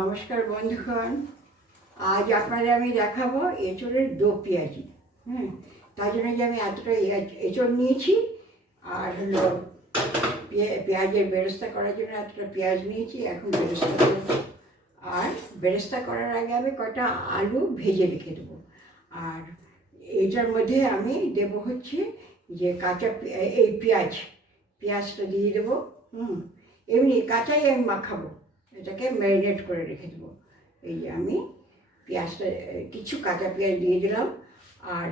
নমস্কার বন্ধুগণ, আজ আপনাদের আমি দেখাবো এঁচোড়ের দো পেঁয়াজি। তার জন্য যে আমি এতটা এঁচোড় নিয়েছি, আর হলো পেঁয়াজের বেরেস্তা করার জন্য এতটা পেঁয়াজ নিয়েছি। এখন বেরেস্তা করবো, আর বেরেস্তা করার আগে আমি কটা আলু ভেজে রেখে দেবো। আর এইটার মধ্যে আমি দেবো হচ্ছে যে কাঁচা এই পেঁয়াজটা দিয়ে দেবো। এমনি কাঁচাই আমি মাখাবো, এটাকে ম্যারিনেট করে রেখে দেবো। এই যে আমি পেঁয়াজটা, কিছু কাঁচা পেঁয়াজ দিয়ে দিলাম, আর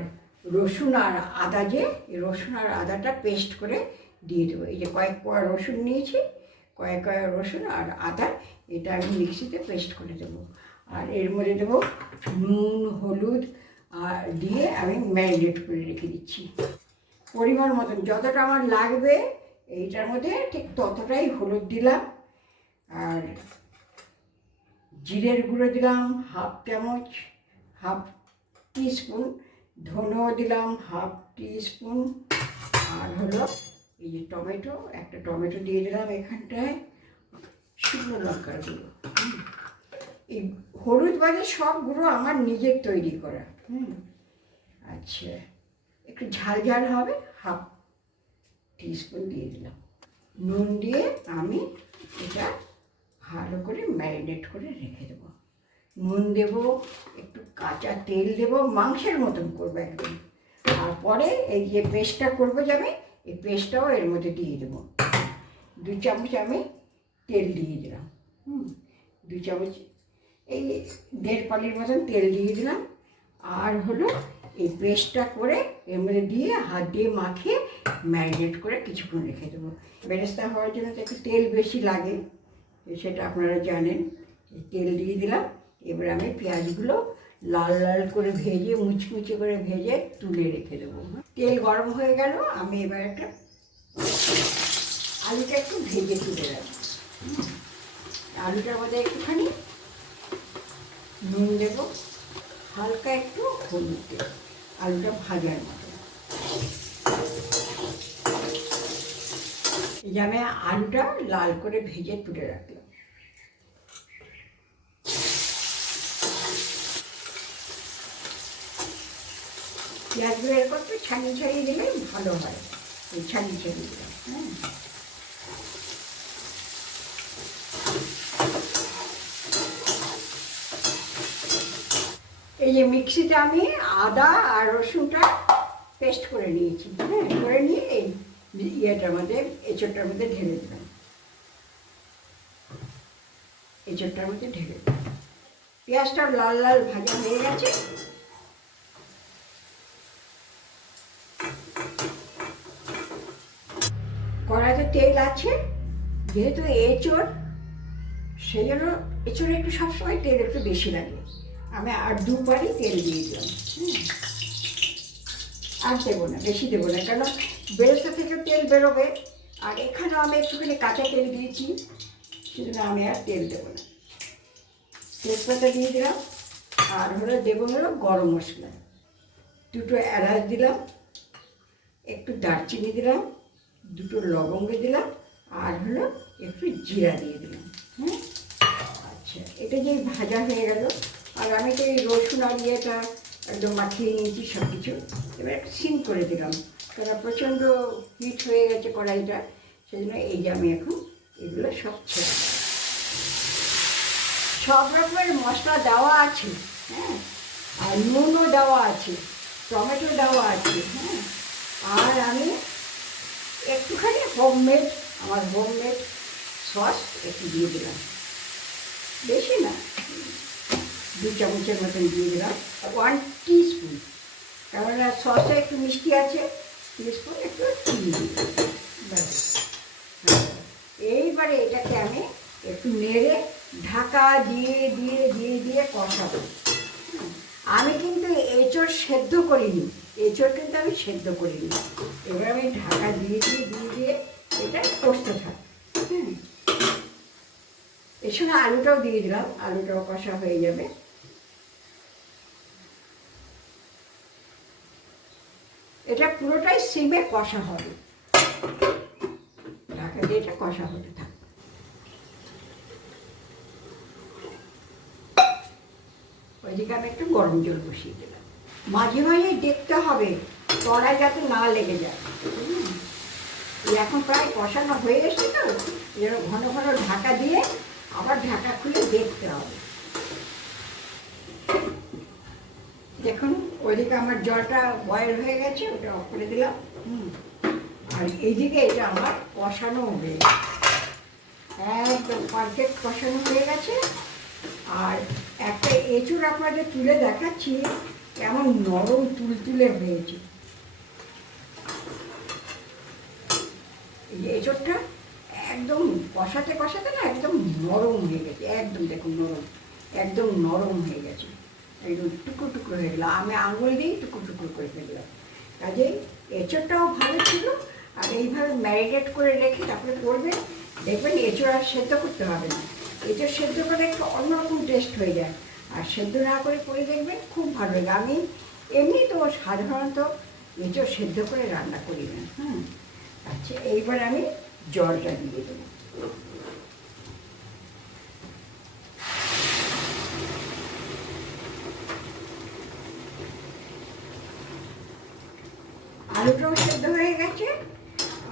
রসুন আর আদা, যে রসুন আর আদাটা পেস্ট করে দিয়ে দেবো। এই যে কয়েক কোয়া রসুন নিয়েছি, কয়েক রসুন আর আদা, এটা আমি মিক্সিতে পেস্ট করে দেবো। আর এর মধ্যে দেবো নুন, হলুদ আর দিয়ে আমি ম্যারিনেট করে রেখে দিচ্ছি। পরিমাণ মতন যতটা আমার লাগবে এইটার মধ্যে ঠিক ততটাই হলুদ দিলাম, আর জিরের গুঁড়ো দিলাম হাফ চামচ, হাফ টিস্পুন, ধনেও দিলাম হাফ টিস্পুন, আর হলো এই যে টমেটো, একটা টমেটো দিয়ে দিলাম এখানটায়, শুকনো লঙ্কার গুঁড়ো। এই হলুদ বাদে সব গুঁড়ো আমার নিজের তৈরি করা। আচ্ছা, একটু ঝাল ঝাল হবে, হাফ টিস্পুন দিয়ে দিলাম। নুন দিয়ে আমি এটা ভালো করে ম্যারিনেট করে রেখে দেবো। নুন দেবো, একটু কাঁচা তেল দেবো, মাংসের মতন করবো একদম। আর পরে এই যে পেস্টটা করবো যে আমি, এই পেস্টটাও এর মধ্যে দিয়ে দেবো। 2 চামচ আমি তেল দিয়ে দিলাম। 2 চামচ, এই 1.5 পালির মতন তেল দিয়ে দিলাম। আর হলো এই পেস্টটা করে এর মধ্যে দিয়ে হাত দিয়ে মাখিয়ে ম্যারিনেট করে কিছুক্ষণ রেখে দেবো। বেরেস্তা হওয়ার জন্য তো একটু তেল বেশি লাগে, সেটা আপনারা জানেন। তেল দিয়ে দিলাম। এবার আমি পেঁয়াজগুলো লাল লাল করে ভেজে, মুচমুচে করে ভেজে তুলে রেখে দেবো। তেল গরম হয়ে গেল, আমি এবার একটা আলুটা একটু ভেজে তুলে রাখবো। আলুটার মধ্যে একটুখানি নুন দেবো, হালকা একটু হলুদ দেবো, আলুটা ভাজার মতো। এই যে আমি আলুটা লাল করে ভেজে তুলে রাখলাম। পেঁয়াজগুলো এরকম একটু ছাড়িয়ে ছাড়িয়ে দিলে ভালো হয়, এই ছাড়িয়ে ছাড়িয়ে দিলাম। এই যে মিক্সিতে আমি আদা আর রসুনটা পেস্ট করে নিয়েছি। করে নিয়ে এই ইয়েটার মধ্যে, এঁচোড়টার মধ্যে ঢেলে দিলাম। এঁচোড়টার মধ্যে ঢেলে দিলাম। পেঁয়াজটা লাল লাল ভাজা হয়ে গেছে। কড়াইতে তেল আছে, যেহেতু এঁচোড়, সেই জন্য এঁচোড়ে একটু সবসময় তেল একটু বেশি লাগে। আমি আর 2 বারই তেল দিয়ে দিলাম। আর দেবো না, বেশি দেবো না, কারণ বেরেস্তা থেকে তেল বেরোবে। আর এখানেও আমি একটুখানি কাঁচা তেল দিয়েছি, সেজন্য আমি আর তেল দেবো না। তেজপাতা দিয়ে দিলাম, আর হলো দেবো হলো গরম মশলা, 2টো এলাচ দিলাম, একটু দারচিনি দিলাম, 2টো লবঙ্গ দিলাম, আর হলো একটু জিরা দিয়ে দিলাম। আচ্ছা, এটা যে ভাজা হয়ে গেল, আর আমি তো এই রসুন আর ইয়েটা একদম মাখিয়ে নিয়েছি সব কিছু। এবার একটু সিম করে দিলাম, কারণ প্রচণ্ড হিট হয়ে গেছে কড়াইটা, সেই জন্য এই যে আমি এখন এগুলো সব ছেড়ে দেবো। সব রকমের মশলা দেওয়া আছে, আর নুনও দেওয়া আছে, টমেটো দেওয়া আছে। আর আমি একটুখানি আমার হোমমেড সস একটু দিয়ে দিলাম, বেশি না, 2 চামচের মতন দিয়ে দিলাম। 1 টিস্পুন, কেননা সসে একটু মিষ্টি আছে, টিস্পুন একটু চিনি দিলাম। এইবারে এটাকে আমি একটু নেড়ে ঢাকা দিয়ে দিয়ে দিয়ে দিয়ে কষাবো। আমি কিন্তু এঁচোড় সেদ্ধ করিনি, এঁচোড় কিন্তু আমি সেদ্ধ করিনি। এবার আমি ঢাকা দিয়ে দিয়ে দিয়ে দিয়ে এটা কষতে থাকি। এর সঙ্গে আলুটাও দিয়ে দিলাম, আলুটাও কষা হয়ে যাবে। এটা পুরোটাই সিমে কষা হবে, ঢাকা দিয়ে এটা কষা হতে থাকবে। ওইদিকে আমি একটু গরম জল বসিয়ে দিলাম। মাঝে মাঝে দেখতে হবে তলায় যাতে না লেগে যায়। এই এখন প্রায় কষানো হয়ে এসছে তো, যেন ঘন ঘন ঢাকা দিয়ে আবার ঢাকা খুলে দেখতে হবে। দেখুন ওইদিকে আমার জলটা বয়েল হয়ে গেছে, ওটা অফ করে দিলাম। আর এইদিকে এটা আমার কষানো হয়ে গেছে, একদম পারফেক্ট কষানো হয়ে গেছে। আর একটা এঁচড় আপনাদের তুলে দেখাচ্ছি, কেমন নরম তুলতুলে হয়েছে। এই এঁচড়টা একদম কষাতে কষাতে না একদম নরম হয়ে গেছে, একদম দেখুন নরম, একদম নরম হয়ে গেছে, একদম টুকরো টুকরো হয়ে গেলো। আমি আঙুল দিয়ে টুকরো টুকরো করে ফেললাম। কাজেই এঁচড়টাও ভালো ছিল। আর এইভাবে ম্যারিনেট করে রেখে তারপরে করবেন, দেখবেন এঁচড় আর সেদ্ধ করতে হবে না। এঁচড় সেদ্ধ করে একটু অন্যরকম টেস্ট হয়ে যায়, আর সেদ্ধ না করে দেখবেন খুব ভালো লাগে। আমি এমনি তো সাধারণত এঁচড় সেদ্ধ করে রান্না করি না। আচ্ছা, এইবার আমি জলটা দিয়ে দেবো। আলুটাও সেদ্ধ হয়ে গেছে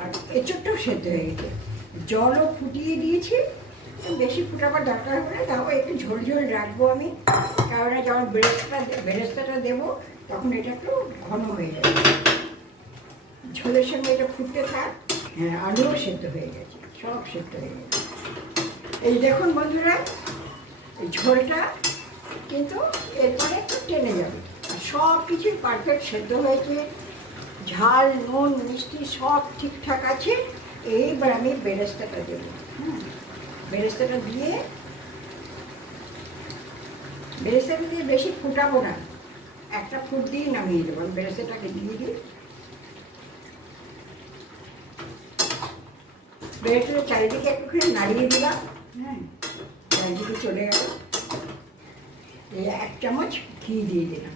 আর এঁচড়টাও সেদ্ধ হয়ে গেছে, জলও ফুটিয়ে দিয়েছি। বেশি ফুটাবার দরকার হবে না, তাও একটু ঝোল ঝোল রাখবো আমি, কারণ যখন বেরেস্তাটা দেবো তখন এটা একটু ঘন হয়ে যাবে। ঝোলের সঙ্গে এটা ফুটতে থাক। হ্যাঁ, আলুও সেদ্ধ হয়ে গেছে, সব সেদ্ধ হয়ে গেছে। এই দেখুন বন্ধুরা, এই ঝোলটা কিন্তু এরপরে একটু টেনে যাবে। আর সব কিছুই পারফেক্ট সেদ্ধ হয়েছে, ঝাল নুন মিষ্টি সব ঠিকঠাক আছে। এইবার আমি বেরেস্তাটা দেবো। বেরেস্তাটা দিয়ে বেশি ফুটাবো না, একটা ফুট দিয়ে নামিয়ে দেবো। আমি বেরেস্তাটাকে দিয়ে দিই। বেরেস্তাটা চারিদিকে একটুখানি নাড়িয়ে দিলাম। চারিদিকে চলে গেল। এই 1 চামচ ঘি দিয়ে দিলাম।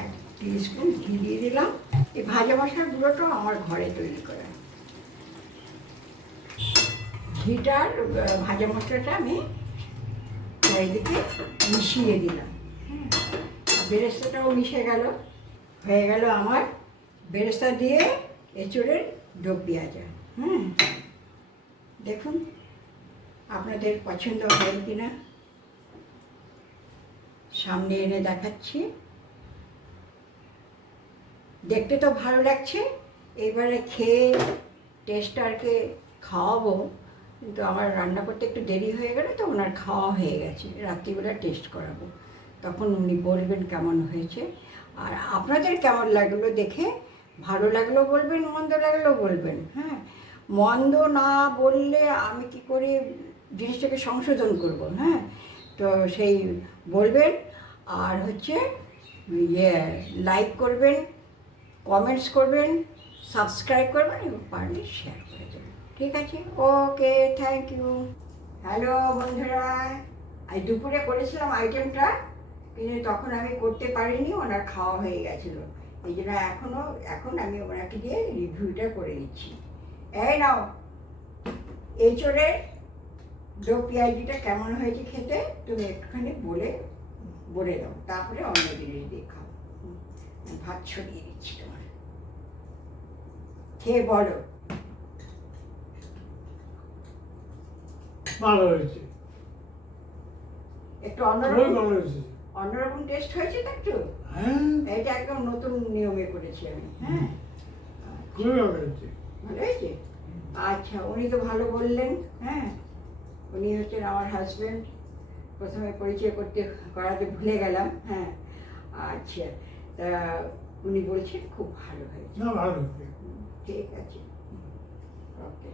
1 টিস্পুন ঘি দিয়ে দিলাম। এই ভাজা মশলার গুঁড়োটাও আমার ঘরে তৈরি করা। ঘিটার ভাজা মশলাটা আমি চারিদিকে মিশিয়ে দিলাম। বেরেস্তাটাও মিশে গেল, হয়ে গেল আমার বেরেস্তা দিয়ে এঁচড়ের ডো পেঁয়াজা। দেখুন আপনাদের পছন্দ হয় কিনা, সামনে এনে দেখাচ্ছি। দেখতে তো ভালো লাগছে, এবারে খেয়ে টেস্টারকে খাওয়াবো, কিন্তু আমার রান্না করতে একটু দেরি হয়ে গেল, তো ওনার খাওয়া হয়ে গেছে। রাত্রিবেলা টেস্ট করাবো, তখন উনি বলবেন কেমন হয়েছে। আর আপনাদের কেমন লাগলো দেখে, ভালো লাগলো বলবেন, মন্দ লাগলো বলবেন। মন্দ না বললে আমি কি করে জিনিসটাকে সংশোধন করব। তো সেই বলবেন। আর হচ্ছে লাইক করবেন, কমেন্টস করবেন, সাবস্ক্রাইব করবেন এবং পারলে শেয়ার করে দেবেন। ঠিক আছে, ওকে, থ্যাংক ইউ। হ্যালো বন্ধুরা, আজ দুপুরে করেছিলাম আইটেমটা, কিন্তু তখন আমি করতে পারিনি, ওনার খাওয়া হয়ে গেছিলো। এই জন্য এখন আমি ওনাকে দিয়ে রিভিউটা করে দিচ্ছি। এই নাও, এঁচড়ের ডো পেঁয়াজিটা কেমন হয়েছে খেতে তুমি একটুখানি বলে দাও, তারপরে অন্য জিনিস দিয়ে খাও। ভাত ছড়িয়ে দিচ্ছি তোমার, খেয়ে বলো। ভালো হয়েছে, একটু অন্যরকম টেস্ট হয়েছে তো একটু। এটা একদম নতুন নিয়মে করেছি আমি। খুবই ভালো হয়েছে। ভালো হয়েছে? আচ্ছা, উনি তো ভালো বললেন। উনি হচ্ছেন আমার হাজব্যান্ড। প্রথমে পরিচয় করাতে ভুলে গেলাম। আচ্ছা, তা উনি বলছেন খুব ভালো হয়েছে। না, ভালো হয়েছে। ঠিক আছে, ওকে।